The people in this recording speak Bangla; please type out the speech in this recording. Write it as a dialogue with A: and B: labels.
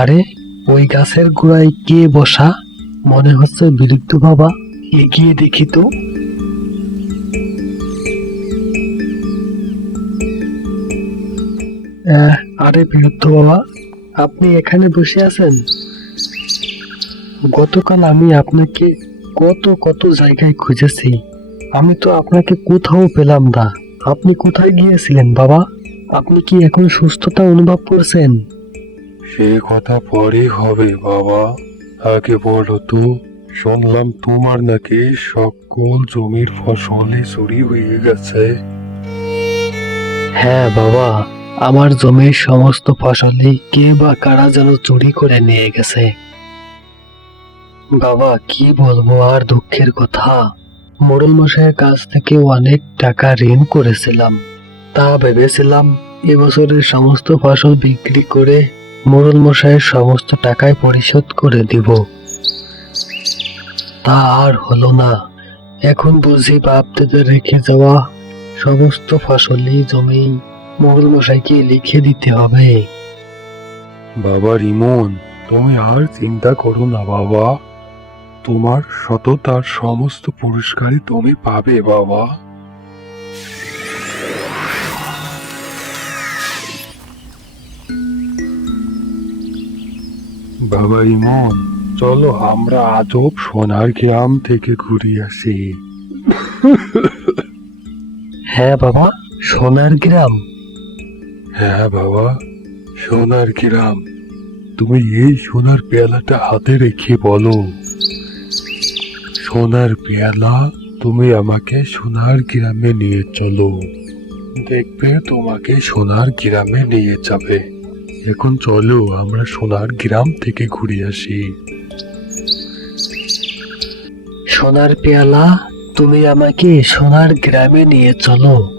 A: আরে, ওই গাছের গোড়ায় কে বসা? মনে হচ্ছে বিলুপ্ত বাবা। এগিয়ে দেখি তো। আরে বিলুপ্ত বাবা, আপনি এখানে বসে আছেন? গতকাল আমি আপনাকে কত কত জায়গায় খুঁজেছি। আমি তো আপনাকে কোথাও পেলাম না। আপনি কোথায় গিয়েছিলেন বাবা? আপনি কি এখন সুস্থতা অনুভব করছেন?
B: সে কথা পরে হবে বাবা। আগে বলো তো শুনলাম তোমার নাকি সকল জমির ফসলে চুরি হয়ে গেছে।
A: হ্যাঁ বাবা। আমার জমির সমস্ত ফসলই কে বা কারা যেন চুরি করে নিয়ে গেছে। বাবা কি বলব আর দুঃখের কথা? মোড়ল মশাইয়ের কাছ থেকে অনেক টাকা ঋণ করেছিলাম। তা ভেবেছিলাম এবছরের সমস্ত ফসল বিক্রি করে মোড়ল মশাইয়ের সমস্ত টাকায় পরিশোধ করে দিব। তা আর হলো না। এখন বুঝি বাপদাদের রেখে যাওয়া সমস্ত ফসলই জমি মোগল মশাইকে লিখে দিতে হবে।
B: বাবা রিমন, তুমি আর চিন্তা করো না বাবা। তোমার সততার সমস্ত পুরস্কারই তুমি পাবে বাবা। বাবা ইমন চলো আমরা আজব সোনার গ্রাম থেকে ঘুরে আসি।
A: হ্যাঁ বাবা সোনার গ্রাম।
B: হ্যাঁ বাবা সোনার গ্রাম। তুমি এই সোনার পেয়ালাটা হাতে রেখে বলো। সোনার পেয়ালা তুমি আমাকে সোনার গ্রামে নিয়ে চলো। দেখবে তোমাকে সোনার গ্রামে নিয়ে যাবে। এখন চলো আমরা সোনার গ্রাম থেকে ঘুরে আসি।
A: সোনার পেয়ালা, তুমি আমাকে সোনার গ্রামে নিয়ে চলো।